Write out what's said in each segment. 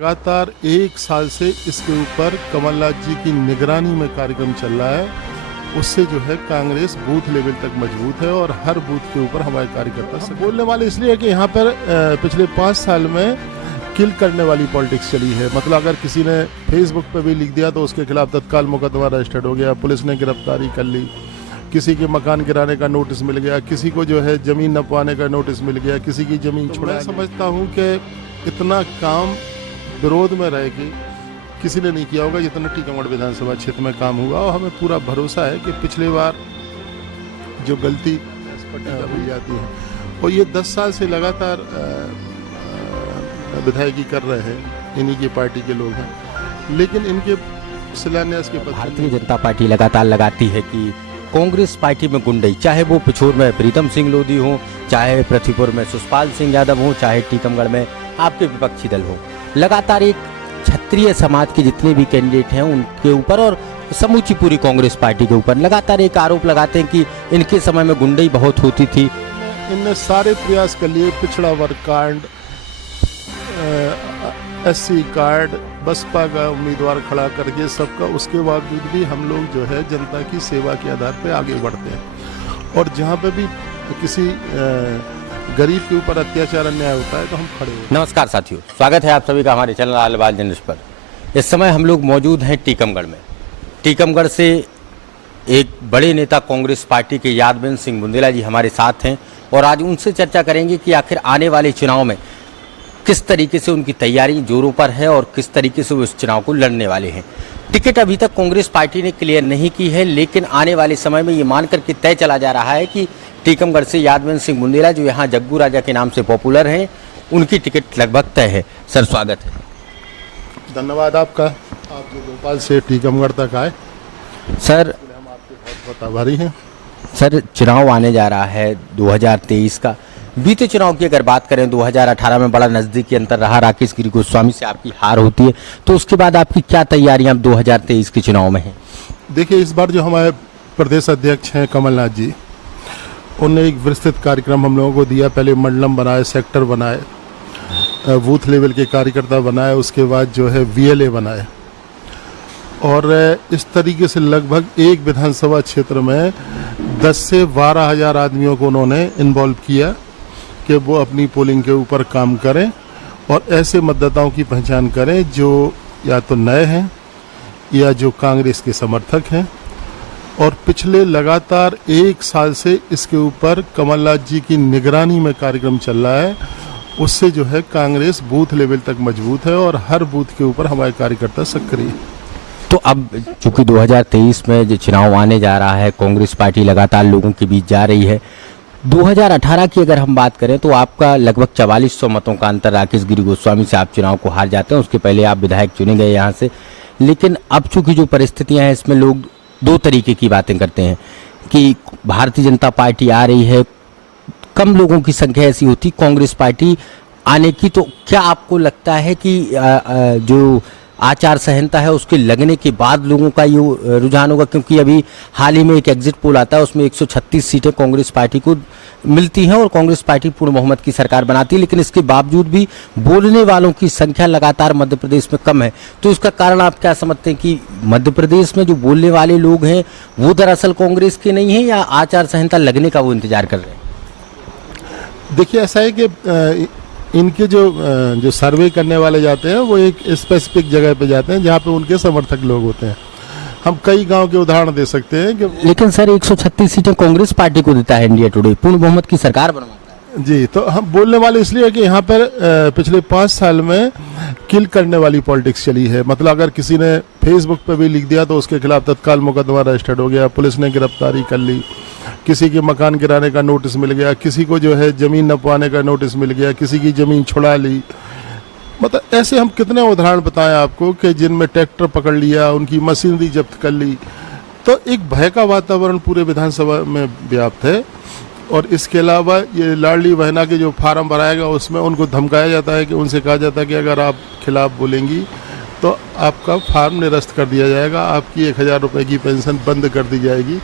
लगातार एक साल से इसके ऊपर कमलनाथ जी की निगरानी में कार्यक्रम चल रहा है। उससे जो है कांग्रेस बूथ लेवल तक मजबूत है और हर बूथ के ऊपर हमारे कार्यकर्ता बोलने वाले इसलिए कि यहाँ पर पिछले 5 साल में किल करने वाली पॉलिटिक्स चली है। मतलब अगर किसी ने फेसबुक पे भी लिख दिया तो उसके खिलाफ तत्काल मुकदमा रजिस्टर्ड हो गया, पुलिस ने गिरफ्तारी कर ली, किसी के मकान गिराने का नोटिस मिल गया, किसी को जो है जमीन नपवाने का नोटिस मिल गया, किसी की जमीन छुड़ा। मैं समझता हूँ कि इतना काम विरोध में रह के किसी ने नहीं किया होगा जितना टीकमगढ़ विधानसभा क्षेत्र में काम हुआ। और हमें पूरा भरोसा है कि पिछले बार जो गलती मिल जाती है और ये 10 साल से लगातार विधायकी कर रहे हैं, इन्हीं की पार्टी के लोग हैं, लेकिन इनके शिलान्यास के पत्र भारतीय जनता पार्टी लगातार लगाती है कि कांग्रेस पार्टी में गुंडई, चाहे वो पिछोर में प्रीतम सिंह लोधी हो, चाहे पृथ्वीपुर में सुषपाल सिंह यादव हो, चाहे टीकमगढ़ में आपके विपक्षी दल हो, लगातार एक क्षत्रिय समाज के जितने भी कैंडिडेट हैं उनके ऊपर और समूची पूरी कांग्रेस पार्टी के ऊपर लगातार एक आरोप लगाते हैं कि इनके समय में गुंडई बहुत होती थी। इनने सारे प्रयास कर लिए, पिछड़ा वर्ग कांड, SC कार्ड, बसपा का उम्मीदवार खड़ा करके सबका, उसके बावजूद भी हम लोग जो है जनता की सेवा के आधार पे आगे बढ़ते हैं और जहाँ पे भी किसी गरीब के ऊपर अत्याचार अन्याय होता है तो हम खड़े होते हैं। नमस्कार साथियों, स्वागत है आप सभी का हमारे चैनल आलबाज न्यूज़ पर। इस समय हम लोग मौजूद हैं टीकमगढ़ में। टीकमगढ़ से एक बड़े नेता कांग्रेस पार्टी के यादवेंद्र सिंह बुंदेला जी हमारे साथ हैं और आज उनसे चर्चा करेंगे कि आखिर आने वाले चुनाव में किस तरीके से उनकी तैयारी जोरों पर है और किस तरीके से वो इस चुनाव को लड़ने वाले हैं। टिकट अभी तक कांग्रेस पार्टी ने क्लियर नहीं की है, लेकिन आने वाले समय में ये मान करके तय चला जा रहा है कि टीकमगढ़ से यादवेंद्र सिंह बुंदेला जो यहाँ जग्गू राजा के नाम से पॉपुलर हैं, उनकी टिकट लगभग तय है। सर स्वागत है। धन्यवाद आपका, आप जो भोपाल से टीकमगढ़ तक आए सर, हम आपके बहुत बहुत आभारी हैं। सर चुनाव आने जा रहा है 2023 का। बीते चुनाव की अगर बात करें 2018 में बड़ा नज़दीकी अंतर रहा, राकेश गिरी गोस्वामी से आपकी हार होती है, तो उसके बाद आपकी क्या तैयारियां 2023 के चुनाव में हैं? देखिए, इस बार जो हमारे प्रदेश अध्यक्ष हैं कमलनाथ जी, उन्होंने एक विस्तृत कार्यक्रम हम लोगों को दिया। पहले मंडलम बनाए, सेक्टर बनाए, बूथ लेवल के कार्यकर्ता बनाए, उसके बाद जो है VLA बनाए और इस तरीके से लगभग एक विधानसभा क्षेत्र में 10 से 12 हज़ार आदमियों को उन्होंने इन्वॉल्व किया कि वो अपनी पोलिंग के ऊपर काम करें और ऐसे मतदाताओं की पहचान करें जो या तो नए हैं या जो कांग्रेस के समर्थक हैं। और पिछले लगातार एक साल से इसके ऊपर कमलनाथ जी की निगरानी में कार्यक्रम चल रहा है। उससे जो है कांग्रेस बूथ लेवल तक मजबूत है और हर बूथ के ऊपर हमारे कार्यकर्ता सक्रिय हैं। तो अब चूंकि 2023 में जो चुनाव आने जा रहा है, कांग्रेस पार्टी लगातार लोगों के बीच जा रही है। 2018 की अगर हम बात करें तो आपका लगभग 4400 मतों का अंतर राकेश गिरी गोस्वामी से आप चुनाव को हार जाते हैं। उसके पहले आप विधायक चुने गए यहाँ से, लेकिन अब चूंकि जो परिस्थितियाँ हैं इसमें लोग दो तरीके की बातें करते हैं कि भारतीय जनता पार्टी आ रही है, कम लोगों की संख्या ऐसी होती कांग्रेस पार्टी आने की। तो क्या आपको लगता है कि जो आचार संहिता है उसके लगने के बाद लोगों का ये रुझान होगा? क्योंकि अभी हाल ही में एक एग्जिट पोल आता है, उसमें 136 सीटें कांग्रेस पार्टी को मिलती हैं और कांग्रेस पार्टी पूर्ण बहुमत की सरकार बनाती है, लेकिन इसके बावजूद भी बोलने वालों की संख्या लगातार मध्य प्रदेश में कम है। तो इसका कारण आप क्या समझते हैं कि मध्य प्रदेश में जो बोलने वाले लोग हैं वो दरअसल कांग्रेस के नहीं है या आचार संहिता लगने का वो इंतजार कर रहे हैं? देखिए, ऐसा है कि इनके जो सर्वे करने वाले जाते हैं वो एक स्पेसिफिक जगह पे जाते हैं जहाँ पे उनके समर्थक लोग होते हैं। हम कई गांव के उदाहरण दे सकते हैं कि लेकिन सर 136 सीटें कांग्रेस पार्टी को देता है इंडिया टुडे, पूर्ण बहुमत की सरकार बनवाता है। जी, तो हम बोलने वाले इसलिए कि यहाँ पर पिछले 5 साल में किल करने वाली पॉलिटिक्स चली है। मतलब अगर किसी ने फेसबुक पे भी लिख दिया तो उसके खिलाफ तत्काल मुकदमा रजिस्टर्ड हो गया, पुलिस ने गिरफ्तारी कर ली, किसी के मकान गिराने का नोटिस मिल गया, किसी को जो है जमीन नपवाने का नोटिस मिल गया, किसी की जमीन छुड़ा ली। मतलब ऐसे हम कितने उदाहरण बताएं आपको कि जिनमें ट्रैक्टर पकड़ लिया, उनकी मशीनरी जब्त कर ली। तो एक भय का वातावरण पूरे विधानसभा में व्याप्त है। और इसके अलावा ये लाडली बहना के जो फार्म भराएगा उसमें उनको धमकाया जाता है कि उनसे कहा जाता है कि अगर आप खिलाफ बोलेंगी तो आपका फार्म निरस्त कर दिया जाएगा, आपकी 1000 रुपये की पेंशन बंद कर दी जाएगी।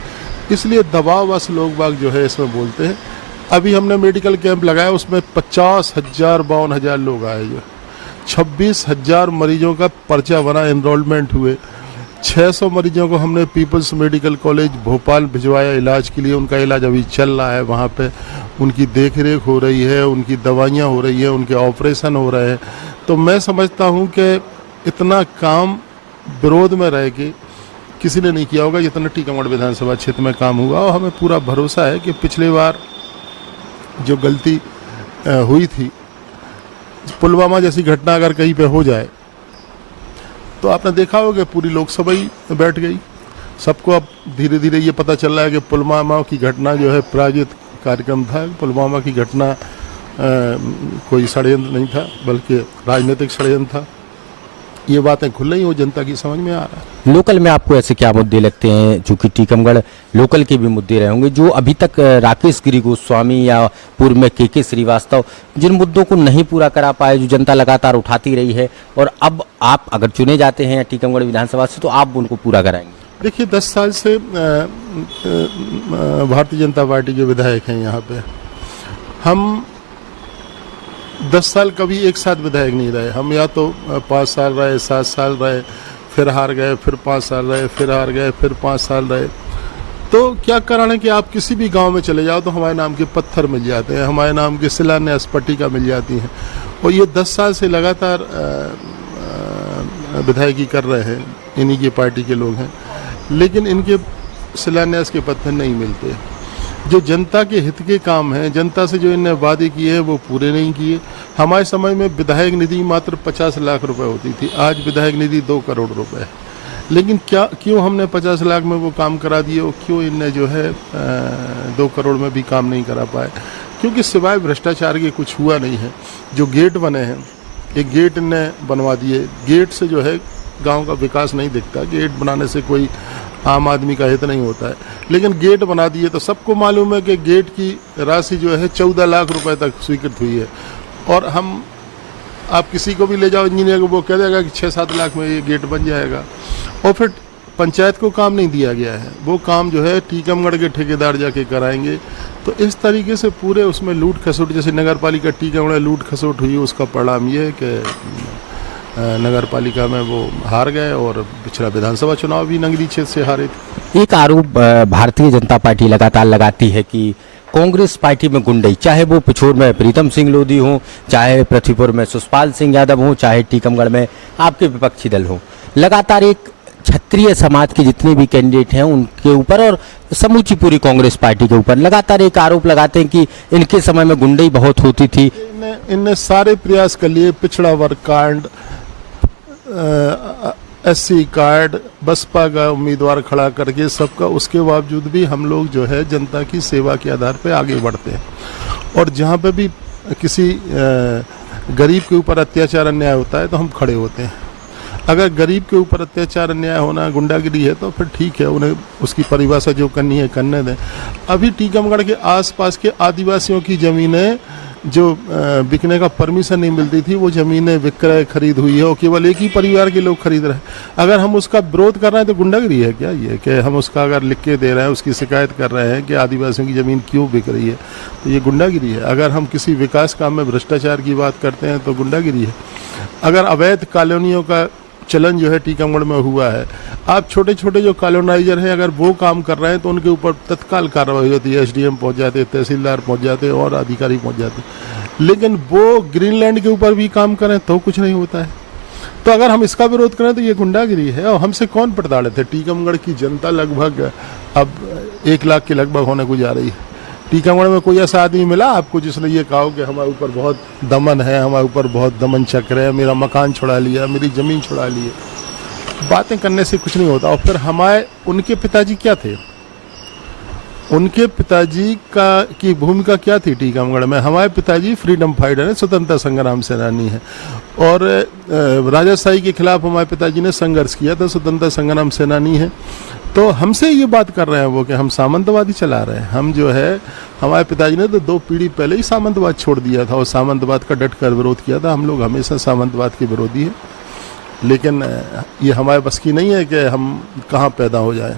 इसलिए दबाववश लोग बाग जो है इसमें बोलते हैं। अभी हमने मेडिकल कैंप लगाया, उसमें 50,000 52,000 लोग आए जो 26,000 मरीजों का पर्चा बना, एनरोलमेंट हुए। 600 मरीजों को हमने पीपल्स मेडिकल कॉलेज भोपाल भिजवाया इलाज के लिए। उनका इलाज अभी चल रहा है, वहाँ पे उनकी देखरेख हो रही है, उनकी दवाइयाँ हो रही है, उनके ऑपरेशन हो रहे हैं। तो मैं समझता हूँ कि इतना काम विरोध में रह के किसी ने नहीं किया होगा जितना टीकमगढ़ विधानसभा क्षेत्र में काम हुआ। और हमें पूरा भरोसा है कि पिछली बार जो गलती हुई थी, पुलवामा जैसी घटना अगर कहीं पे हो जाए तो आपने देखा होगा पूरी लोकसभा ही बैठ गई। सबको अब धीरे धीरे ये पता चल रहा है कि पुलवामा की घटना जो है प्रायोजित कार्यक्रम था। पुलवामा की घटना कोई षड्यंत्र नहीं था, बल्कि राजनीतिक षड्यंत्र था। ये बातें खुल रही, वो जनता की समझ में आ रहा है। लोकल में आपको ऐसे क्या मुद्दे लगते हैं, चूंकि टीकमगढ़ लोकल के भी मुद्दे रहे होंगे, जो अभी तक राकेश गिरी गोस्वामी या पूर्व में के श्रीवास्तव जिन मुद्दों को नहीं पूरा करा पाए, जो जनता लगातार उठाती रही है, और अब आप अगर चुने जाते हैं टीकमगढ़ विधानसभा से तो आप उनको पूरा कराएंगे? देखिए, 10 साल से भारतीय जनता पार्टी के विधायक हैं यहाँ पे। हम 10 साल कभी एक साथ विधायक नहीं रहे। हम या तो 5 साल रहे, 7 साल रहे, फिर हार गए, फिर 5 साल रहे, फिर हार गए, फिर 5 साल रहे। तो क्या कारण है कि आप किसी भी गांव में चले जाओ तो हमारे नाम के पत्थर मिल जाते हैं, हमारे नाम के शिलान्यास पट्टिका मिल जाती हैं। और ये 10 साल से लगातार विधायकी कर रहे हैं, इन्हीं की पार्टी के लोग हैं, लेकिन इनके शिलान्यास के पत्थर नहीं मिलते। जो जनता के हित के काम हैं, जनता से जो इन्हें वादे किए हैं वो पूरे नहीं किए। हमारे समय में विधायक निधि मात्र 50 लाख रुपए होती थी, आज विधायक निधि 2 करोड़ रुपए है। लेकिन क्यों हमने 50 लाख में वो काम करा दिए और क्यों इनने जो है 2 करोड़ में भी काम नहीं करा पाए? क्योंकि सिवाय भ्रष्टाचार के कुछ हुआ नहीं है। जो गेट बने हैं, एक गेट इनने बनवा दिए। गेट से जो है गाँव का विकास नहीं दिखता, गेट बनाने से कोई आम आदमी का हित नहीं होता है। लेकिन गेट बना दिए तो सबको मालूम है कि गेट की राशि जो है 14 लाख रुपए तक स्वीकृत हुई है। और आप किसी को भी ले जाओ इंजीनियर को, वो कह देगा कि 6-7 लाख में ये गेट बन जाएगा। और फिर पंचायत को काम नहीं दिया गया है, वो काम जो है टीकमगढ़ के ठेकेदार जाके कराएंगे। तो इस तरीके से पूरे उसमें लूट खसोट, जैसे नगर पालिका टीकमगढ़ लूट खसोट हुई, उसका परिणाम ये है कि नगर पालिका में वो हार गए और पिछला विधानसभा चुनाव भी नगरीय क्षेत्र से हारे थे। एक आरोप भारतीय जनता पार्टी लगातार लगाती है कि कांग्रेस पार्टी में गुंडई, चाहे वो पिछोर में प्रीतम सिंह लोधी हो, चाहे पृथ्वीपुर में सुषपाल सिंह यादव हो, चाहे टीकमगढ़ में आपके विपक्षी दल हो, लगातार एक क्षत्रिय समाज के जितने भी कैंडिडेट हैं उनके ऊपर और समूची पूरी कांग्रेस पार्टी के ऊपर लगातार एक आरोप लगाते हैं कि इनके समय में गुंडई बहुत होती थी। इनने सारे प्रयास कर लिए, पिछड़ा वर्ग कांड, SC कार्ड, बसपा का उम्मीदवार खड़ा करके सबका, उसके बावजूद भी हम लोग जो है जनता की सेवा के आधार पे आगे बढ़ते हैं। और जहाँ पे भी किसी गरीब के ऊपर अत्याचार अन्याय होता है तो हम खड़े होते हैं। अगर गरीब के ऊपर अत्याचार अन्याय होना गुंडागिरी है तो फिर ठीक है, उन्हें उसकी परिभाषा जो करनी है करने दें। अभी टीकमगढ़ के आसपास के आदिवासियों की ज़मीनें जो बिकने का परमिशन नहीं मिलती थी, वो ज़मीनें विक्रय खरीद हुई है और केवल एक ही परिवार के लोग खरीद रहे हैं। अगर हम उसका विरोध कर रहे हैं तो गुंडागिरी है क्या ये? कि हम उसका अगर लिख के दे रहे हैं, उसकी शिकायत कर रहे हैं कि आदिवासियों की ज़मीन क्यों बिक रही है, तो ये गुंडागिरी है। अगर हम किसी विकास काम में भ्रष्टाचार की बात करते हैं तो गुंडागिरी है। अगर अवैध कॉलोनियों का चलन जो है टीकमगढ़ में हुआ है, आप छोटे छोटे जो कॉलोनाइजर हैं अगर वो काम कर रहे हैं तो उनके ऊपर तत्काल कार्रवाई होती है, SDM पहुंच जाते, तहसीलदार पहुंच जाते और अधिकारी पहुंच जाते। लेकिन वो ग्रीनलैंड के ऊपर भी काम करें तो कुछ नहीं होता है। तो अगर हम इसका विरोध करें तो ये गुंडागिरी है। और हमसे कौन प्रताड़ित है? टीकमगढ़ की जनता लगभग अब 1 लाख के लगभग होने को जा रही है। टीकमगढ़ में कोई ऐसा आदमी मिला आपको जिसने ये कहा कि हमारे ऊपर बहुत दमन है, हमारे ऊपर बहुत दमन चक्र है, मेरा मकान छुड़ा लिया, मेरी ज़मीन छुड़ा ली है? बातें करने से कुछ नहीं होता। और फिर उनके पिताजी क्या थे? उनके पिताजी की भूमिका क्या थी टीकमगढ़ में? हमारे पिताजी फ्रीडम फाइटर है, स्वतंत्रता संग्राम सेनानी है और राजाशाही के खिलाफ हमारे पिताजी ने संघर्ष किया था, स्वतंत्रता संग्राम सेनानी है। तो हमसे ये बात कर रहे हैं वो कि हम सामंतवादी चला रहे हैं। हम जो है, हमारे पिताजी ने तो 2 पीढ़ी पहले ही सामंतवाद छोड़ दिया था और सामंतवाद का डट कर विरोध किया था। हम लोग हमेशा सामंतवाद के विरोधी हैं, लेकिन ये हमारे बस की नहीं है कि हम कहाँ पैदा हो जाए,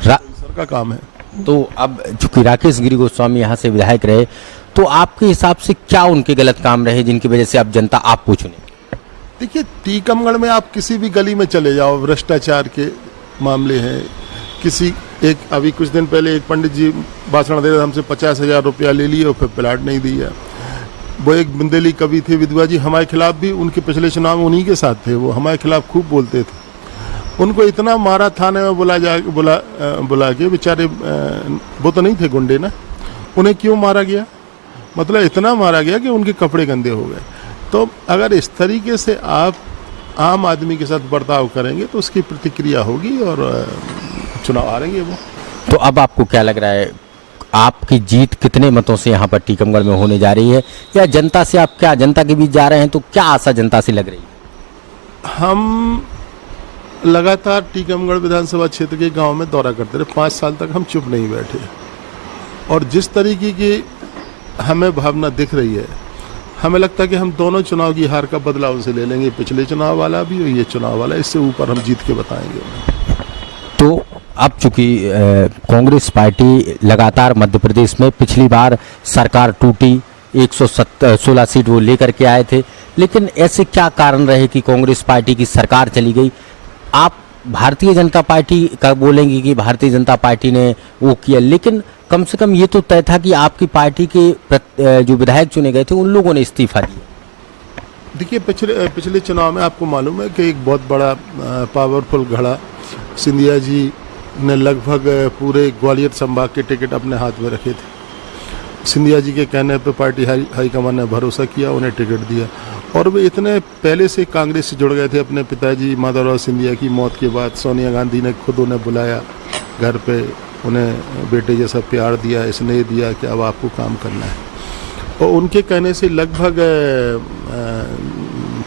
सर का काम है। तो अब चूंकि राकेश गिरी गोस्वामी यहाँ से विधायक रहे, तो आपके हिसाब से क्या उनके गलत काम रहे जिनकी वजह से अब जनता आपको चुने? देखिए, टीकमगढ़ में आप किसी भी गली में चले जाओ, भ्रष्टाचार के मामले हैं। किसी एक अभी कुछ दिन पहले एक पंडित जी भाषण दे रहे थे, हमसे 50,000 रुपया ले लिए और फिर प्लाट नहीं दिया। वो एक बुंदेली कवि थे विधवा जी, हमारे खिलाफ भी उनके पिछले चुनाव में उन्हीं के साथ थे, वो हमारे खिलाफ खूब बोलते थे। उनको इतना मारा थाने में बुला के, बेचारे वो तो नहीं थे गुंडे ना, उन्हें क्यों मारा गया? मतलब इतना मारा गया कि उनके कपड़े गंदे हो गए। तो अगर इस तरीके से आप आम आदमी के साथ बर्ताव करेंगे तो उसकी प्रतिक्रिया होगी और चुनाव हारेंगे वो। तो अब आपको क्या लग रहा है, आपकी जीत कितने मतों से यहाँ पर टीकमगढ़ में होने जा रही है, या जनता से आप क्या जनता के बीच जा रहे हैं तो क्या आशा जनता से लग रही है? हम लगातार टीकमगढ़ विधानसभा क्षेत्र के गांव में दौरा करते रहे, 5 साल तक हम चुप नहीं बैठे। और जिस तरीके की हमें भावना दिख रही है, हमें लगता है कि हम दोनों चुनाव की हार का बदला उनसे ले लेंगे, पिछले चुनाव वाला भी और ये चुनाव वाला, इससे ऊपर हम जीत के बताएंगे उन्हें। तो अब चूंकि कांग्रेस पार्टी लगातार मध्य प्रदेश में पिछली बार सरकार टूटी, 116 सीट वो लेकर के आए थे, लेकिन ऐसे क्या कारण रहे कि कांग्रेस पार्टी की सरकार चली गई? आप भारतीय जनता पार्टी का बोलेंगे कि भारतीय जनता पार्टी ने वो किया, लेकिन कम से कम ये तो तय था कि आपकी पार्टी के जो विधायक चुने गए थे उन लोगों ने इस्तीफा दिया। देखिए, पिछले चुनाव में आपको मालूम है कि एक बहुत बड़ा पावरफुल घड़ा सिंधिया जी ने लगभग पूरे ग्वालियर संभाग के टिकट अपने हाथ में रखे थे। सिंधिया जी के कहने पर पार्टी हाईकमान ने भरोसा किया, उन्हें टिकट दिया। और वे इतने पहले से कांग्रेस से जुड़ गए थे। अपने पिताजी माधवराव सिंधिया की मौत के बाद सोनिया गांधी ने खुद उन्हें बुलाया घर पे, उन्हें बेटे जैसा प्यार दिया, स्नेह दिया कि अब आपको काम करना है। और उनके कहने से लगभग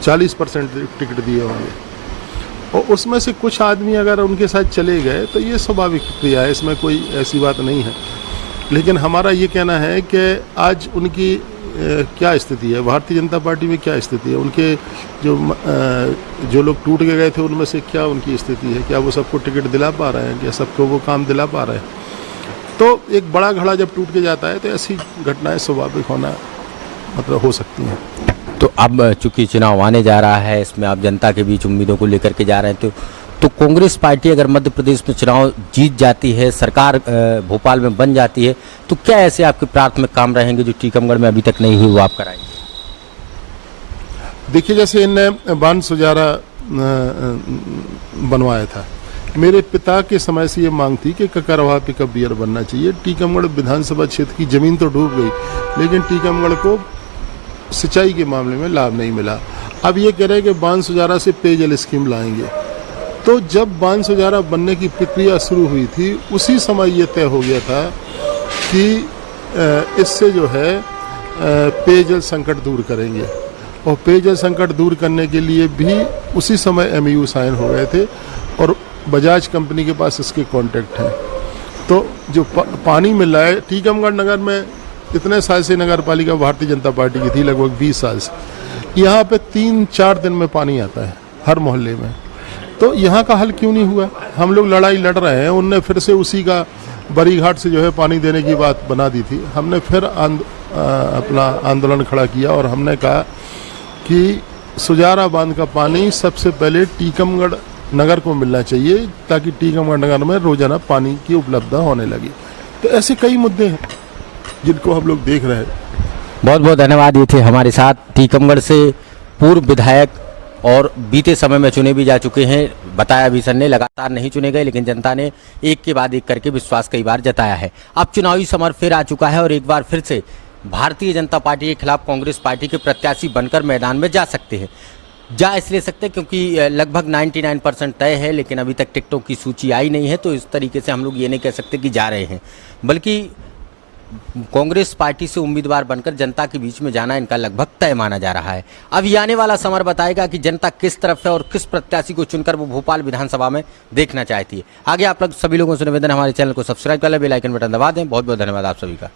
40% टिकट दिए होंगे, और उसमें से कुछ आदमी अगर उनके साथ चले गए तो ये स्वाभाविक क्रिया है, इसमें कोई ऐसी बात नहीं है। लेकिन हमारा ये कहना है कि आज उनकी क्या स्थिति है, भारतीय जनता पार्टी में क्या स्थिति है, उनके जो लोग टूट के गए थे उनमें से क्या उनकी स्थिति है, क्या वो सबको टिकट दिला पा रहे हैं, क्या सबको वो काम दिला पा रहे हैं? तो एक बड़ा घड़ा जब टूट के जाता है तो ऐसी घटनाएं स्वाभाविक होना मतलब हो सकती हैं। तो अब चूंकि चुनाव आने जा रहा है, इसमें आप जनता के बीच उम्मीदों को लेकर के जा रहे हैं, तो कांग्रेस पार्टी अगर मध्य प्रदेश में चुनाव जीत जाती है, सरकार भोपाल में बन जाती है, तो क्या ऐसे आपके प्राथमिक काम रहेंगे जो टीकमगढ़ में अभी तक नहीं हुए वो आप कराएंगे? देखिए, जैसे इनने बांध सुजारा बनवाया था, मेरे पिता के समय से ये मांग थी कि ककरवा पिकअप बियर बनना चाहिए। टीकमगढ़ विधानसभा क्षेत्र की जमीन तो डूब गई, लेकिन टीकमगढ़ को सिंचाई के मामले में लाभ नहीं मिला। अब ये कह रहे हैं कि बांध सुजारा से पेयजल स्कीम लाएंगे। तो जब बांध सुजारा बनने की प्रक्रिया शुरू हुई थी, उसी समय ये तय हो गया था कि इससे जो है पेयजल संकट दूर करेंगे, और पेयजल संकट दूर करने के लिए भी उसी समय MOU साइन हो गए थे, और बजाज कंपनी के पास इसके कॉन्टैक्ट हैं। तो जो पानी मिल रहा है टीकमगढ़ नगर में, इतने साल से नगर पालिका भारतीय जनता पार्टी की थी, लगभग 20 साल से। यहाँ पे 3-4 दिन में पानी आता है हर मोहल्ले में। तो यहाँ का हल क्यों नहीं हुआ? हम लोग लड़ाई लड़ रहे हैं, उनने फिर से उसी का बरीघाट से जो है पानी देने की बात बना दी थी। हमने फिर अपना आंदोलन खड़ा किया और हमने कहा कि सुजारा बांध का पानी सबसे पहले टीकमगढ़ नगर को मिलना चाहिए, ताकि टीकमगढ़ नगर में रोजाना पानी की उपलब्धता होने लगी। तो ऐसे कई मुद्दे हैं जिनको हम लोग देख रहे हैं। बहुत बहुत धन्यवाद। ये थे हमारे साथ टीकमगढ़ से पूर्व विधायक और बीते समय में चुने भी जा चुके हैं। बताया भी सर ने, लगातार नहीं चुने गए, लेकिन जनता ने एक के बाद एक करके विश्वास कई बार जताया है। अब चुनावी समर फिर आ चुका है और एक बार फिर से भारतीय जनता पार्टी के खिलाफ कांग्रेस पार्टी के प्रत्याशी बनकर मैदान में जा सकते हैं। जा इसलिए सकते हैं क्योंकि लगभग 99% तय है, लेकिन अभी तक टिकटों की सूची आई नहीं है, तो इस तरीके से हम लोग ये नहीं कह सकते कि जा रहे हैं, बल्कि कांग्रेस पार्टी से उम्मीदवार बनकर जनता के बीच में जाना इनका लगभग तय माना जा रहा है। अब ये आने वाला समर बताएगा कि जनता किस तरफ है और किस प्रत्याशी को चुनकर वो भोपाल विधानसभा में देखना चाहती है। आगे आप लोग सभी लोगों से निवेदन, हमारे चैनल को सब्सक्राइब कर लें, बेल आइकन बटन दबा दें। बहुत बहुत धन्यवाद आप सभी का।